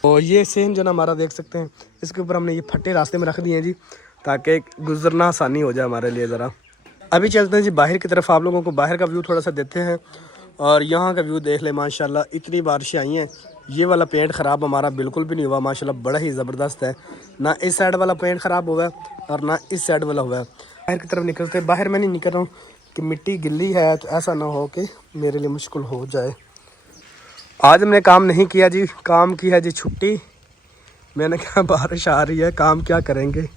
तो ये सेम जो ना हमारा देख सकते हैं, इसके ऊपर हमने ये फट्टे रास्ते में रख दिए हैं जी, ताकि गुजरना आसानी हो जाए हमारे लिए। ज़रा अभी चलते हैं जी बाहर की तरफ, आप लोगों को बाहर का व्यू थोड़ा सा देते हैं। और यहाँ का व्यू देख ले, माशाल्लाह इतनी बारिशें आई हैं। ये वाला पेंट ख़राब हमारा बिल्कुल भी नहीं हुआ माशाल्लाह, बड़ा ही ज़बरदस्त है। ना इस साइड वाला पेंट ख़राब हुआ है और ना इस साइड वाला हुआ है। बाहर की तरफ निकलते, बाहर मैं नहीं निकल रहा हूँ कि मिट्टी गिल्ली है, तो ऐसा ना हो कि मेरे लिए मुश्किल हो जाए। आज हमने काम नहीं किया जी, काम की है जी छुट्टी। मैंने कहा बारिश आ रही है, काम क्या करेंगे।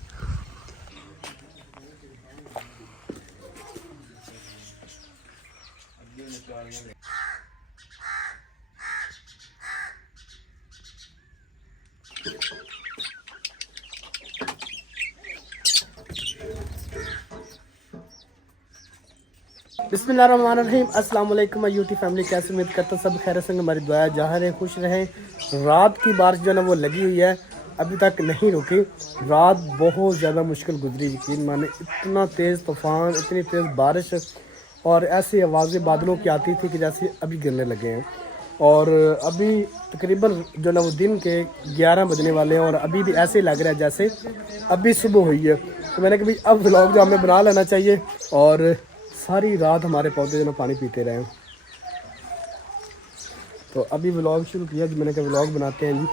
बिस्मिल्लाहिर्रहमानिर्रहीम, अस्सलाम वालेकुम यूटी फैमिली, कैसे उम्मीद करता हूँ सब खैर संग, हमारी दुआ जहाँ रहे खुश रहें। रात की बारिश जो है ना वो लगी हुई है, अभी तक नहीं रुकी। रात बहुत ज़्यादा मुश्किल गुजरी, यकीन माने। इतना तेज़ तूफ़ान, इतनी तेज़ बारिश और ऐसी आवाज़ें बादलों की आती थी कि जैसे अभी गिरने लगे हैं। और अभी तकरीबन जो ना वो दिन के 11 बजने वाले हैं और अभी भी ऐसे लग रहा है जैसे अभी सुबह हुई है। तो मैंने कहा भाई अब व्लॉग जो हमें बना लेना चाहिए। और सारी रात हमारे पौधे जो पानी पीते रहे, तो अभी व्लॉग शुरू किया जी। मैंने कहा व्लॉग बनाते हैं जी।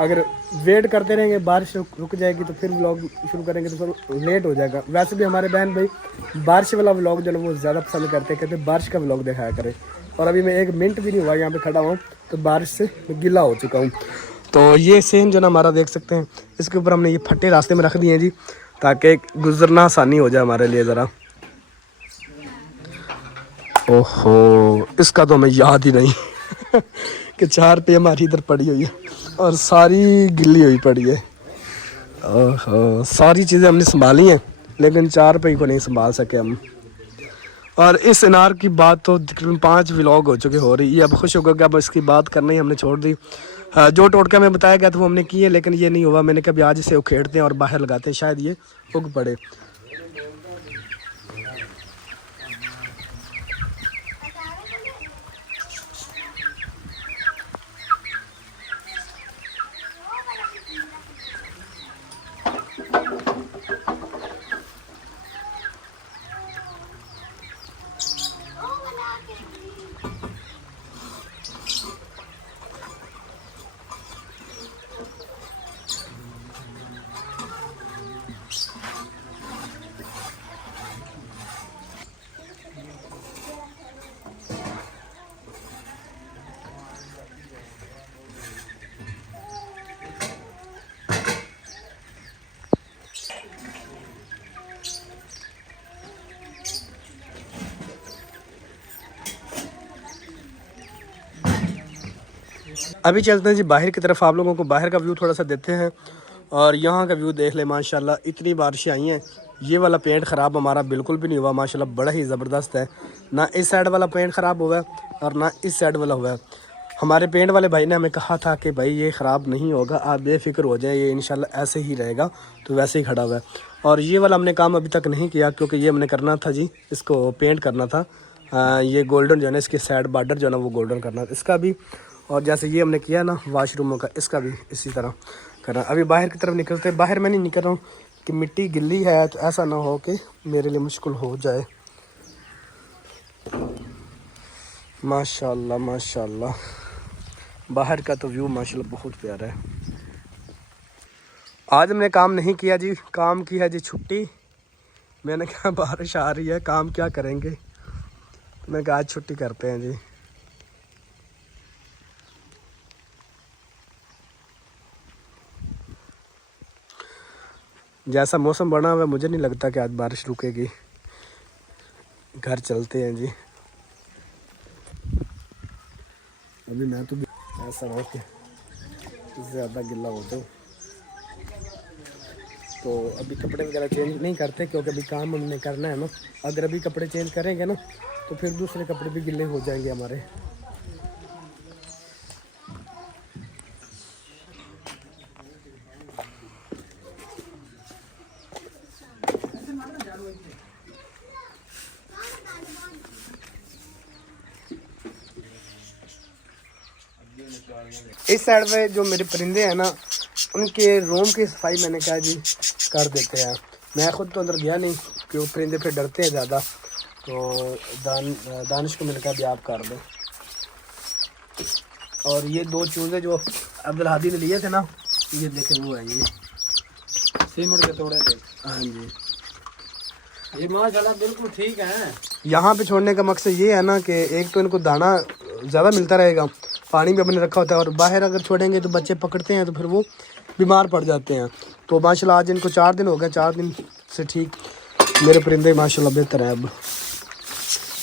अगर वेट करते रहेंगे बारिश रुक जाएगी तो फिर व्लॉग शुरू करेंगे तो फिर लेट हो जाएगा। वैसे भी हमारे बहन भाई बारिश वाला व्लॉग जो है वो ज़्यादा पसंद करते हैं, कहते हैं बारिश का व्लॉग दिखाया करें। और अभी मैं 1 मिनट भी नहीं हुआ यहाँ पे खड़ा हूँ तो बारिश से गीला हो चुका हूँ। तो ये सेम जो ना हमारा देख सकते हैं, इसके ऊपर हमने ये फट्टे रास्ते में रख दिए हैं जी, ताकि गुजरना आसानी हो जाए हमारे लिए। ज़रा ओहो, इसका तो हमें याद ही नहीं कि 4 पे हमारी इधर पड़ी हुई है और सारी गिल्ली हुई पड़ी है। ओहो, सारी चीज़ें हमने संभाली हैं लेकिन 4 पे को नहीं संभाल सके हम। और इस इनार की बात तो तकरीबन 5 व्लॉग हो चुके हो रही है। अब खुश होगा कि अब इसकी बात करना ही हमने छोड़ दी। जो टोटका में बताया गया था वो हमने किए, लेकिन ये नहीं हुआ। मैंने कहा आज इसे उखेड़ते हैं और बाहर लगाते हैं, शायद ये उग पड़े। अभी चलते हैं जी बाहर की तरफ, आप लोगों को बाहर का व्यू थोड़ा सा देते हैं। और यहाँ का व्यू देख ले, माशाल्लाह इतनी बारिशें आई हैं। ये वाला पेंट ख़राब हमारा बिल्कुल भी नहीं हुआ माशाल्लाह, बड़ा ही ज़बरदस्त है। ना इस साइड वाला पेंट ख़राब हुआ है और ना इस साइड वाला हुआ है। हमारे पेंट वाले भाई ने हमें कहा था कि भाई ये ख़राब नहीं होगा, आप बेफिक्र हो जाए, ये इंशाल्लाह ऐसे ही रहेगा। तो वैसे ही खड़ा हुआ है। और ये वाला हमने काम अभी तक नहीं किया क्योंकि ये हमने करना था जी, इसको पेंट करना था। ये गोल्डन जो है ना, इसके साइड बॉर्डर जो है ना वो गोल्डन करना था इसका भी। और जैसे ये हमने किया ना वाशरूमों का, इसका भी इसी तरह करना। अभी बाहर की तरफ निकलते, बाहर मैं नहीं निकल रहा हूँ कि मिट्टी गिल्ली है, तो ऐसा ना हो कि मेरे लिए मुश्किल हो जाए। माशाल्लाह माशाल्लाह, बाहर का तो व्यू माशाल्लाह बहुत प्यारा है। आज हमने काम नहीं किया जी, काम की है जी छुट्टी। मैंने कहा बारिश आ रही है, काम क्या करेंगे। तो मैं कहा आज छुट्टी करते हैं जी। जैसा मौसम बना हुआ है मुझे नहीं लगता कि आज बारिश रुकेगी। घर चलते हैं जी। अभी मैं तो ऐसा हो के ज़्यादा गिला हो तो अभी कपड़े वगैरह चेंज नहीं करते, क्योंकि अभी काम हमने करना है ना। अगर अभी कपड़े चेंज करेंगे ना तो फिर दूसरे कपड़े भी गिले हो जाएंगे हमारे। इस साइड पे जो मेरे परिंदे हैं ना, उनके रूम की सफाई मैंने कहा जी कर देते हैं। मैं खुद तो अंदर गया नहीं क्योंकि परिंदे फिर डरते हैं ज़्यादा, तो दानिश को मैंने कहा भी आप कर दो। और ये 2 चूज़े जो अब्दुल हादी ने लिए थे ना, ये देखे वो है, ये सीमड़ के तोड़े थे। हाँ जी, ये माशाल्लाह बिल्कुल ठीक है। यहाँ पे छोड़ने का मकसद ये है ना कि एक तो इनको दाना ज़्यादा मिलता रहेगा, पानी भी अपने रखा होता है, और बाहर अगर छोड़ेंगे तो बच्चे पकड़ते हैं तो फिर वो बीमार पड़ जाते हैं। तो माशाल्लाह आज इनको 4 दिन हो गए, 4 दिन से ठीक मेरे परिंदे माशाल्लाह बेहतर है, अब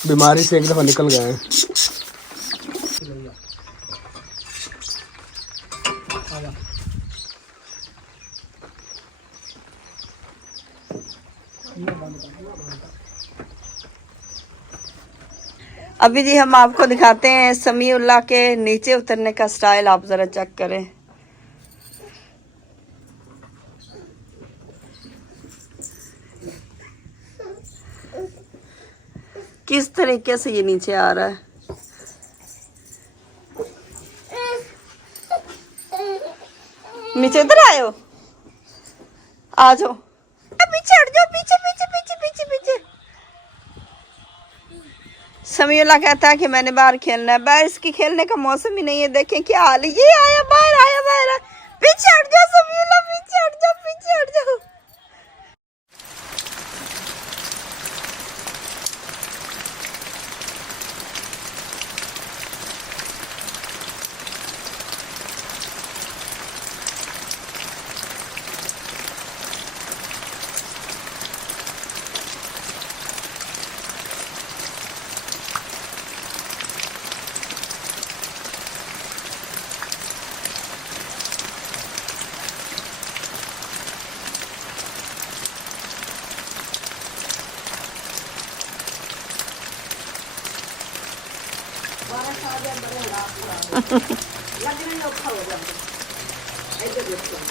बीमारी से एक दफ़ा निकल गए हैं। अभी जी हम आपको दिखाते हैं समीउल्लाह के नीचे उतरने का स्टाइल, आप जरा चेक करें। किस तरीके से ये नीचे आ रहा है। नीचे उतर आए हो, आ जाओ, पीछे हट जाओ, पीछे पीछे पीछे पीछे पीछे। समीउल्लाह कहता है कि मैंने बाहर खेलना है, बाहर इसकी खेलने का मौसम ही नहीं है। देखें क्या हाल है, ये आया बाहर, आया बाहर, पीछे हट जाओ समीउल्लाह, पीछे हट जाओ, पीछे हट जाओ।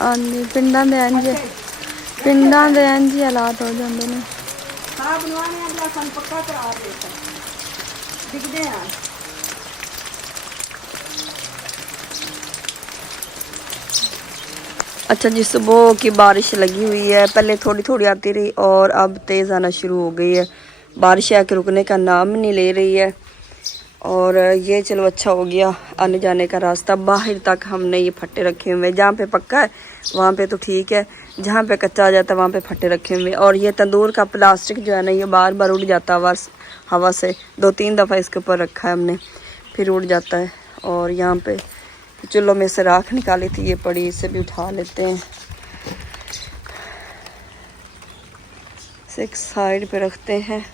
ਹਾਂਜੀ ਪਿੰਡਾਂ ਦੇ ਇੰਜ ਹਾਲਾਤ ਹੋ ਜਾਂਦੇ ਨੇ। ਖਾਣਾ ਬਣਵਾਣੇ ਆ ਸਾਨੂੰ ਪੱਕਾ ਕਰਾ ਦੇ ਦਿਖਦੇ ਆ। अच्छा जी, सुबह की बारिश लगी हुई है, पहले थोड़ी थोड़ी आती रही और अब तेज़ आना शुरू हो गई है। बारिश आके रुकने का नाम नहीं ले रही है। और ये चलो अच्छा हो गया, आने जाने का रास्ता बाहर तक हमने ये फट्टे रखे हुए हैं। जहाँ पे पक्का है वहाँ पे तो ठीक है, जहाँ पे कच्चा आ जाता है वहाँ पे फट्टे रखे हुए हैं। और ये तंदूर का प्लास्टिक जो है ना, ये बार बार उड़ जाता है हवा से। 2-3 दफ़ा इसके ऊपर रखा है हमने, फिर उड़ जाता है। और यहाँ पे चूल्हों में से राख निकाली थी, ये पड़ी, इसे भी उठा लेते हैं, इसे एक साइड पे रखते हैं।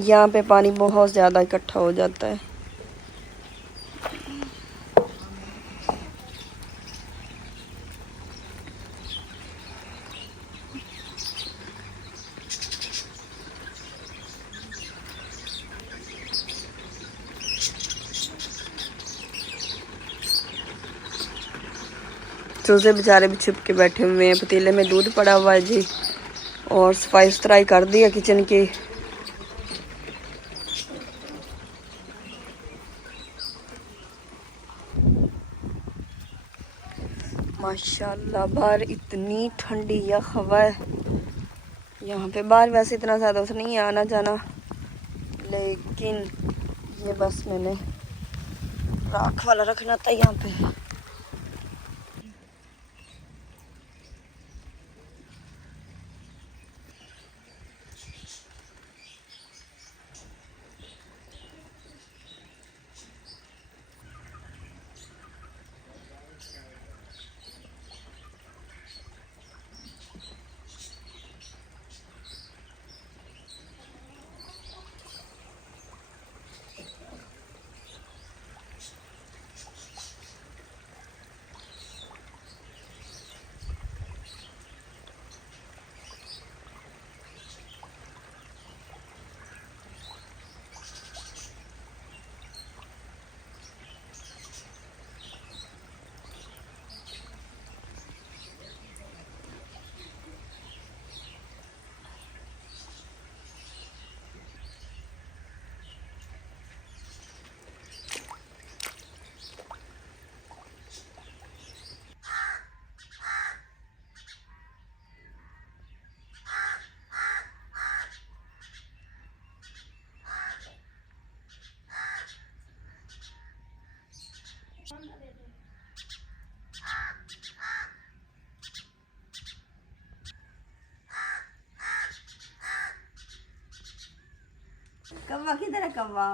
यहाँ पे पानी बहुत ज़्यादा इकट्ठा हो जाता है। चूजे बेचारे भी छुप के बैठे हुए हैं। पतीले में दूध पड़ा हुआ है जी, और सफाई सुथराई कर दी है किचन की। माशाल्लाह बाहर इतनी ठंडी हवा है। यहाँ पे बाहर वैसे इतना ज़्यादा तो नहीं है आना जाना, लेकिन ये बस मैंने राख वाला रखना था यहाँ पे। कौवा।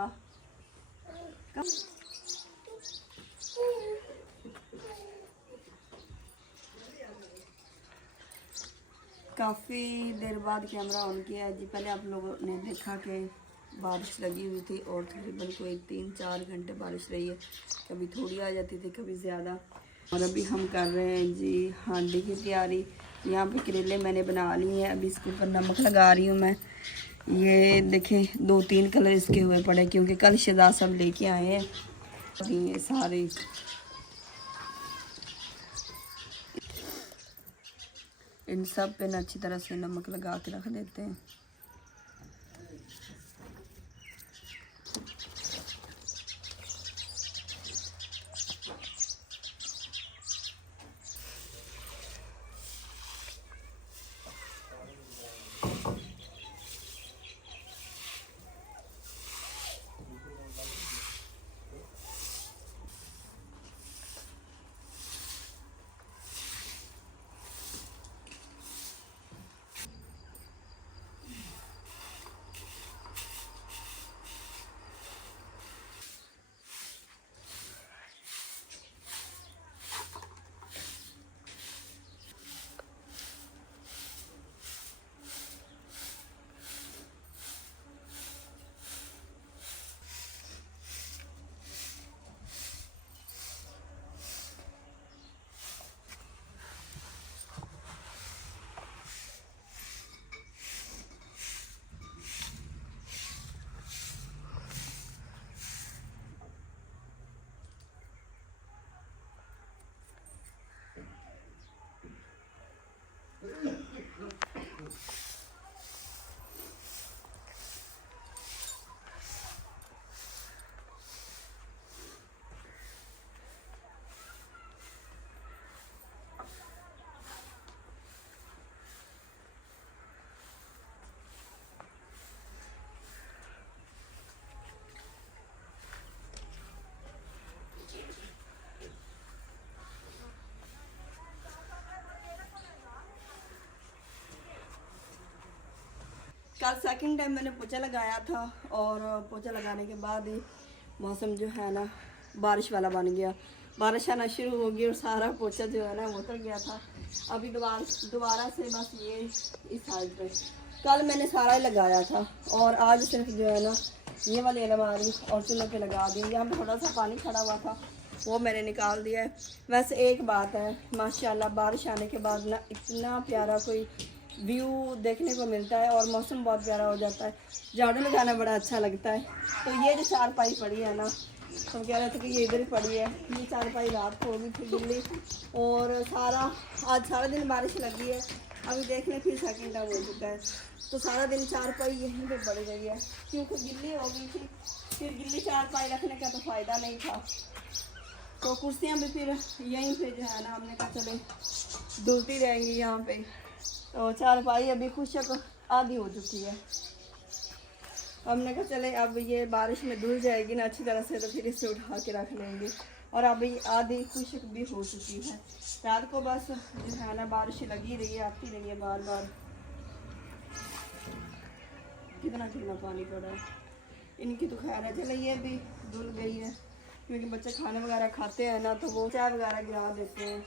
काफ़ी देर बाद कैमरा ऑन किया है जी। पहले आप लोगों ने देखा कि बारिश लगी हुई थी और तकरीबन कोई 3-4 घंटे बारिश रही है, कभी थोड़ी आ जाती थी कभी ज़्यादा। और अभी हम कर रहे हैं जी हांडी की तैयारी। यहाँ पे करेले मैंने बना लिए हैं, अभी इसके ऊपर नमक लगा रही हूँ मैं। ये देखें 2-3 कलर इसके हुए पड़े क्योंकि कल शहजाद सब लेके आए हैं ये सारे। इन सब पे ना अच्छी तरह से नमक लगा के रख देते हैं। कल सेकंड टाइम मैंने पोछा लगाया था और पोछा लगाने के बाद ही मौसम जो है ना बारिश वाला बन गया। बारिश आना शुरू हो गई और सारा पोछा जो है ना वो उतर गया था। अभी दोबारा से बस ये इस साइड पे कल मैंने सारा ही लगाया था और आज सिर्फ जो है ना ये वाली अलमारी और चूल्हे पे लगा दी। यहाँ पे थोड़ा सा पानी खड़ा हुआ था वो मैंने निकाल दिया है। वैसे एक बात है माशाल्लाह बारिश आने के बाद ना इतना प्यारा कोई व्यू देखने को मिलता है और मौसम बहुत प्यारा हो जाता है। झाड़ू लगाना बड़ा अच्छा लगता है। तो ये जो चारपाई पड़ी है ना हम कह रहे थे कि ये इधर ही पड़ी है। ये चारपाई रात को होगी फिर दिल्ली और आज सारा दिन बारिश लगी है। अभी देख लें फिर सेकंड टाइम हो चुका है तो सारा दिन चारपाई यहीं पे पड़ गई है क्योंकि गिल्ली हो गई थी। फिर गिल्ली चारपाई रखने का तो फ़ायदा नहीं था तो कुर्सियाँ भी फिर यहीं पे जो है ना हमने कहा चले धुलती रहेंगी यहाँ पे। तो चारपाई अभी खुशक आधी हो चुकी है। हमने कहा चले अब ये बारिश में धुल जाएगी ना अच्छी तरह से तो फिर इसे उठा के रख लेंगे। और अभी आधी खुशक भी हो चुकी है। रात को बस जो है ना बारिश लगी रही है आती रही है बार बार। कितना कितना पानी पड़ा है इनकी तो खैर है। चले ये भी धुल गई है क्योंकि बच्चे खाने वगैरह खाते हैं ना तो वो चाय वगैरह गिरा देते हैं।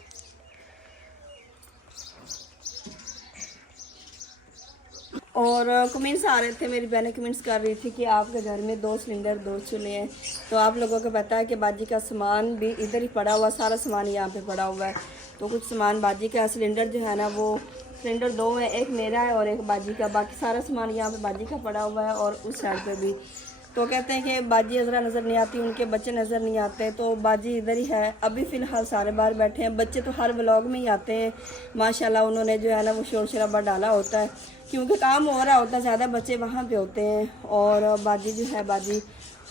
और कमेंट्स आ रहे थे मेरी बहनें कमेंट्स कर रही थी कि आपके घर में 2 सिलेंडर 2 चूल्हे हैं। तो आप लोगों को पता है कि बाजी का सामान भी इधर ही पड़ा हुआ, सारा सामान यहाँ पे पड़ा हुआ है। तो कुछ सामान बाजी का सिलेंडर जो है ना वो सिलेंडर 2 है, एक मेरा है और एक बाजी का। बाकी सारा सामान यहाँ पे बाजी का पड़ा हुआ है और उस साइड पे भी। तो कहते हैं कि बाजी हजरा नज़र नहीं आती, उनके बच्चे नज़र नहीं आते। तो बाजी इधर ही है। अभी फ़िलहाल सारे बाहर बैठे हैं। बच्चे तो हर व्लॉग में ही आते हैं माशाल्लाह। उन्होंने जो है ना वो शोर शराबा डाला होता है क्योंकि काम हो रहा होता है, ज़्यादा बच्चे वहाँ पे होते हैं। और बाजी जो है बाजी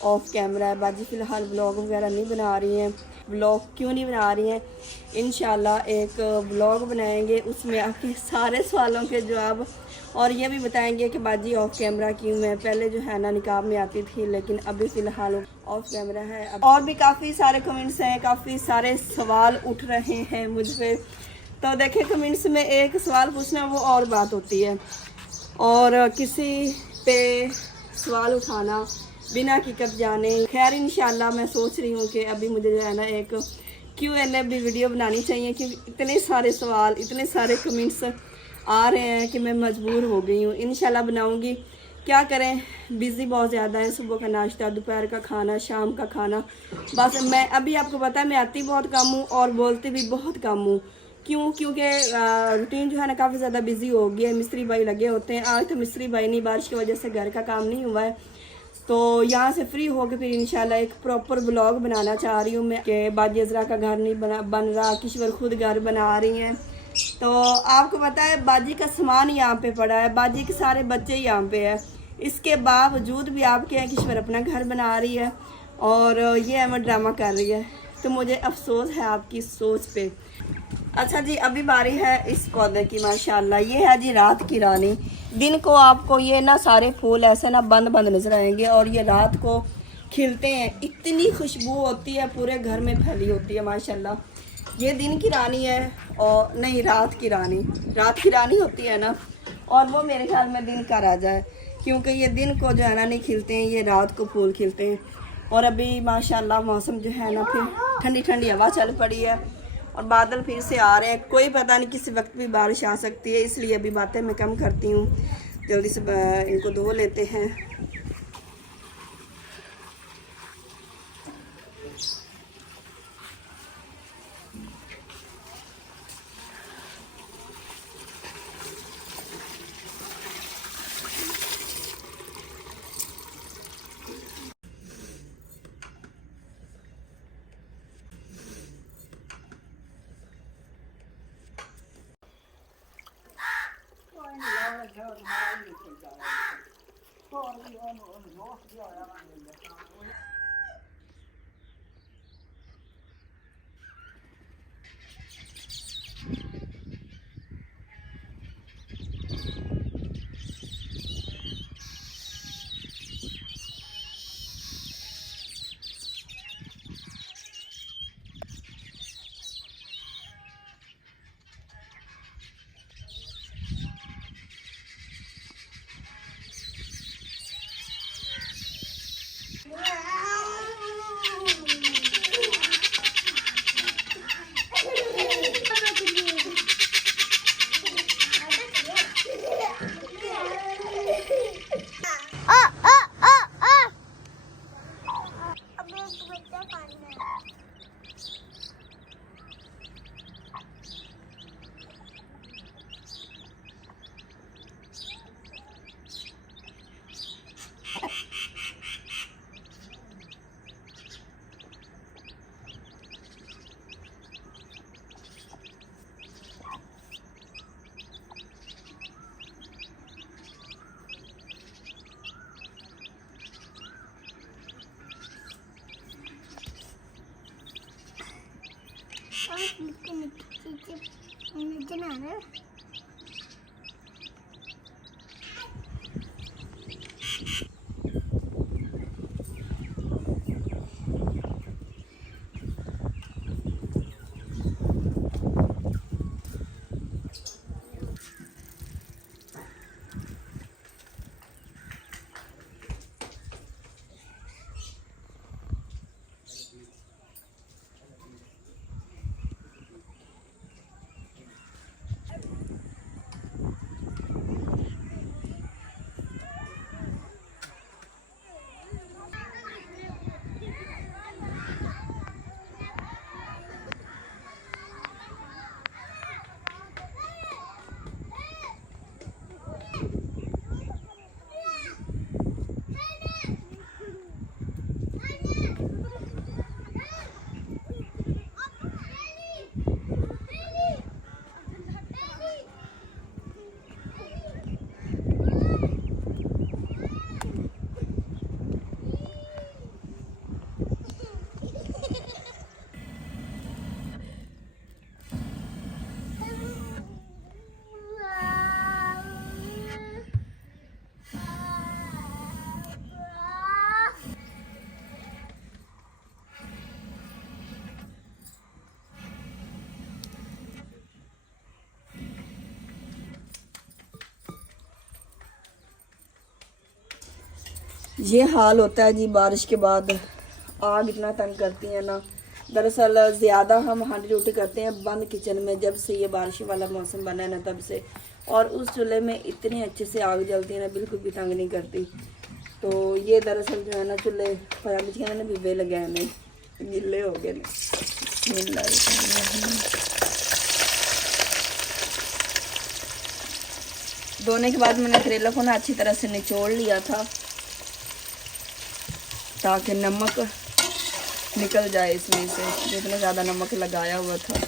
ऑफ कैमरा है। बाजी फ़िलहाल व्लॉग वगैरह नहीं बना रही हैं। व्लॉग क्यों नहीं बना रही हैं? इंशाल्लाह एक व्लॉग बनाएंगे उसमें आपके सारे सवालों के जवाब और ये भी बताएंगे कि बाजी ऑफ कैमरा क्यों है। पहले जो है ना निकाब में आती थी लेकिन अभी फ़िलहाल ऑफ कैमरा है। और भी काफ़ी सारे कमेंट्स हैं, काफ़ी सारे सवाल उठ रहे हैं मुझ पर। तो देखें कमेंट्स में एक सवाल पूछना वो और बात होती है और किसी पे सवाल उठाना बिना की कब जाने। खैर इंशाल्लाह मैं सोच रही हूँ कि अभी मुझे जो है ना एक Q&A भी वीडियो बनानी चाहिए, क्योंकि इतने सारे सवाल, इतने सारे कमेंट्स आ रहे हैं कि मैं मजबूर हो गई हूँ। इंशाल्लाह बनाऊँगी। क्या करें, बिज़ी बहुत ज़्यादा है। सुबह का नाश्ता, दोपहर का खाना, शाम का खाना। बस मैं अभी आपको पता है मैं आती बहुत कम हूँ और बोलती भी बहुत कम हूँ। क्यों? क्योंकि रूटीन जो है ना काफ़ी ज़्यादा बिजी हो गया है। मिस्त्री भाई लगे होते हैं। आज तो मिस्त्री भाई नहीं, बारिश की वजह से घर का काम नहीं हुआ है। तो यहाँ से फ्री होकर फिर इंशाल्लाह एक प्रॉपर ब्लॉग बनाना चाह रही हूँ मैं कि बाजी अजरा का घर नहीं बन रहा, किश्वर खुद घर बना रही हैं। तो आपको पता है बाजी का सामान यहाँ पे पड़ा है, बाजी के सारे बच्चे यहाँ पे है। इसके बावजूद भी आपके यहाँ किश्वर अपना घर बना रही है और ये अहमद ड्रामा कर रही है। तो मुझे अफसोस है आपकी सोच पे। अच्छा जी, अभी बारी है इस पौधे की। माशाल्लाह ये है जी रात की रानी। दिन को आपको ये ना सारे फूल ऐसे ना बंद बंद नजर आएंगे और ये रात को खिलते हैं। इतनी खुशबू होती है, पूरे घर में फैली होती है माशाल्लाह। ये दिन की रानी है और नहीं, रात की रानी। रात की रानी होती है ना, और वो मेरे ख्याल में दिन का राजा है, क्योंकि ये दिन को जो है ना नहीं खिलते हैं, ये रात को फूल खिलते हैं। और अभी माशाल्लाह मौसम जो है ना फिर ठंडी ठंडी हवा चल पड़ी है और बादल फिर से आ रहे हैं। कोई पता नहीं किसी वक्त भी बारिश आ सकती है, इसलिए अभी बातें मैं कम करती हूँ, जल्दी से इनको धो लेते हैं। ये हाल होता है जी बारिश के बाद। आग इतना तंग करती है ना। दरअसल ज़्यादा हम हांडी रोटी करते हैं बंद किचन में, जब से ये बारिश वाला मौसम बना है ना तब से। और उस चूल्हे में इतनी अच्छे से आग जलती है ना, बिल्कुल भी तंग नहीं करती। तो ये दरअसल जो है ना चूल्हे फया ने भिवे लगे हैं, गिले हो गए। धोने के बाद मैंने करेला को ना अच्छी तरह से निचोड़ लिया था ताकि नमक निकल जाए इसमें से, जितना ज़्यादा नमक लगाया हुआ था।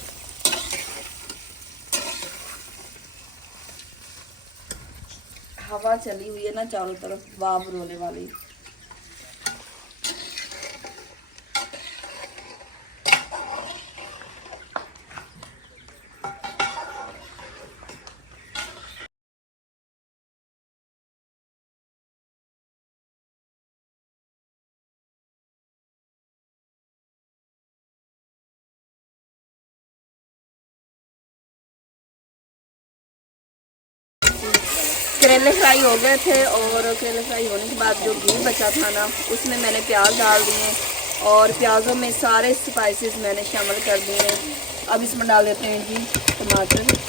हवा चली हुई है ना चारों तरफ, वाव रोने वाली। करेले फ्राई हो गए थे और करेले फ्राई होने के बाद जो घी बचा था ना उसमें मैंने प्याज डाल दिए और प्याज़ों में सारे स्पाइसेस मैंने शामिल कर दिए। अब इसमें डाल देते हैं जी टमाटर,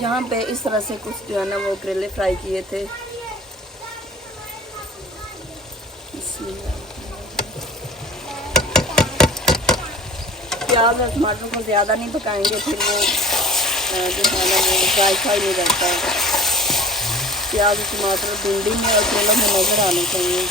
यहाँ पे इस तरह से कुछ जो है ना वो करेले फ्राई किए थे। प्याज और टमाटर को ज़्यादा नहीं पकाएंगे, फिर वो जो है ना वो जायका ही नहीं रहता है। प्याज और टमाटर भिंडी में और करेलों में नज़र आने चाहिए।